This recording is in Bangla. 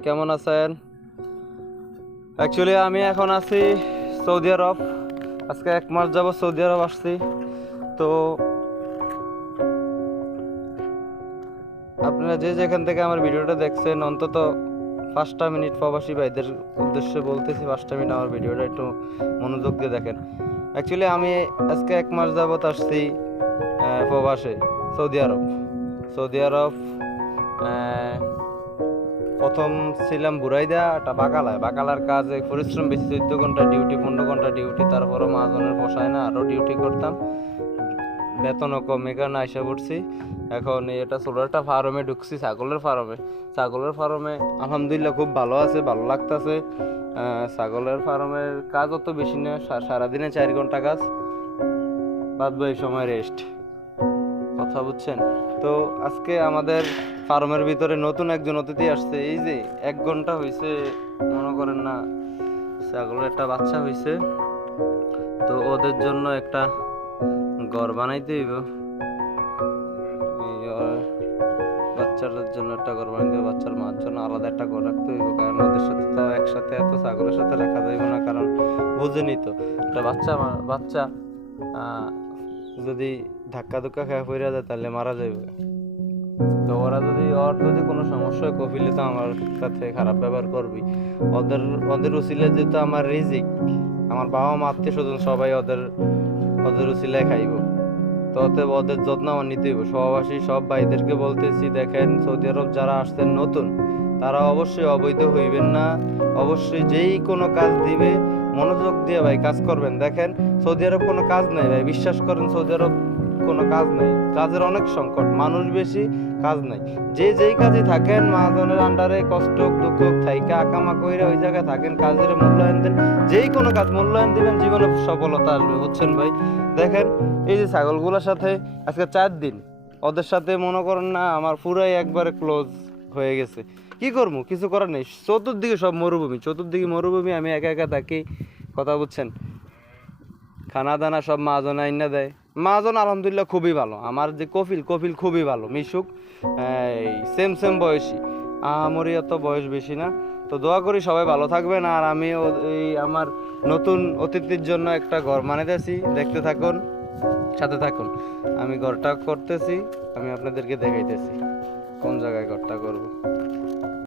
কেমন আছেন? অ্যাকচুয়ালি আমি এখন আছি সৌদি আরব। আজকে 1 মাস যাবত সৌদি আরব আসছি। তো আপনারা যে যেখান থেকে আমার ভিডিওটা দেখছেন, অন্তত 5টা মিনিট প্রবাসী ভাইদের উদ্দেশ্যে বলতেছি, 5টা মিনিট আমার ভিডিওটা একটু মনোযোগ দিয়ে দেখেন। অ্যাকচুয়ালি আমি আজকে 1 মাস যাবত আসছি প্রবাসে সৌদি আরব। সৌদি আরব প্রথম ছিলাম বুরাইদা, বাকালার কাজে পরিশ্রম বেশি, 14 ঘন্টা ডিউটি, 15 ঘন্টা ডিউটি, তারপরও মহাজনের পোষায় না, আরও ডিউটি করতাম, বেতনও কমে কারণে আইসা পড়ছি। এখন এটা ছোট একটা ফার্মে ঢুকছি, ছাগলের ফার্মে আলহামদুলিল্লাহ খুব ভালো আছে, ভালো লাগতেছে। ছাগলের ফার্মের কাজ অত বেশি না, সারাদিনে 4 ঘন্টা কাজ, বাদ বাকি সময় রেস্ট। কথা বুঝছেন? তো আজকে আমাদের ফার্মের ভিতরে নতুন একজন অতিথি আসছে। এই যে 1 ঘন্টা হয়েছে, মনে করেন না, ছাগলের একটা বাচ্চা হয়েছে, তো ওদের জন্য একটা ঘর বানাইতে হইব। বাচ্চাদের জন্য একটা ঘর বানাইতে হইব, বাচ্চার মার জন্য আলাদা একটা ঘর রাখতে হইব, কারণ ওদের সাথে তো একসাথে এত ছাগলের সাথে রাখা যাইব না, কারণ বুঝেনি তো একটা বাচ্চা যদি ধাক্কা খেয়ে পড়ে যায় তাহলে মারা যাবে। তো ওর যদি কোনো সমস্যা হয়, কপিলে তো আমার সাথে খারাপ ব্যবহার করবি। ওদের উসিলে যেহেতু আমার রিজিক, আমার বাবা মা আত্মীয় স্বজন সবাই ওদের উসিলায় খাইব, তো অতএব ওদের যত্ন আমার নিতে হইব। সহবাসী সব ভাইদেরকে বলতেছি, দেখেন সৌদি আরব যারা আসছেন নতুন, তারা অবশ্যই অবৈধ হইবেন না। অবশ্যই যেই কোনো কাজ দিবে মনোযোগ দিয়ে ভাই কাজ করবেন। দেখেন সৌদি আরব কোনো কাজ নাই ভাই, বিশ্বাস করেন, সৌদি আরব কোনো কাজ নাই, কাজের অনেক সংকট, মানুষ বেশি, কাজ নাই। যেই কাজে থাকেন, মহাজনের আন্ডারে কষ্ট দুঃখ থাইকা আকামা কইরা ওই জায়গায় থাকেন, কাজের মূল্যায়ন দেন, যেই কোনো কাজ মূল্যায়ন দিবেন, জীবনে সফলতা আসবে, বুঝছেন ভাই? দেখেন এই যে ছাগলগুলোর সাথে আজকে 4 দিন, ওদের সাথে মনে করেন না আমার পুরাই একবারে ক্লোজ হয়ে গেছে। কি করবো, কিছু করার নেই, চতুর্দিকে সব মরুভূমি, আমি একা একা থাকি, কথা বুঝছেন? খানা দানা সব মাজন আইনা দেয়। মাজন আলহামদুলিল্লাহ খুবই ভালো। আমার যে কফিল খুবই ভালো, মিশুক, সেম বয়সী, আমারই অত বয়স বেশি না। তো দোয়া করি সবাই ভালো থাকবেন। আর আমি এই আমার নতুন অতিথির জন্য একটা ঘর বানাইতেছি, দেখতে থাকুন, সাথে থাকুন। আমি ঘরটা করতেছি, আমি আপনাদেরকে দেখাইতেছি কোন জায়গায় ঘরটা করব।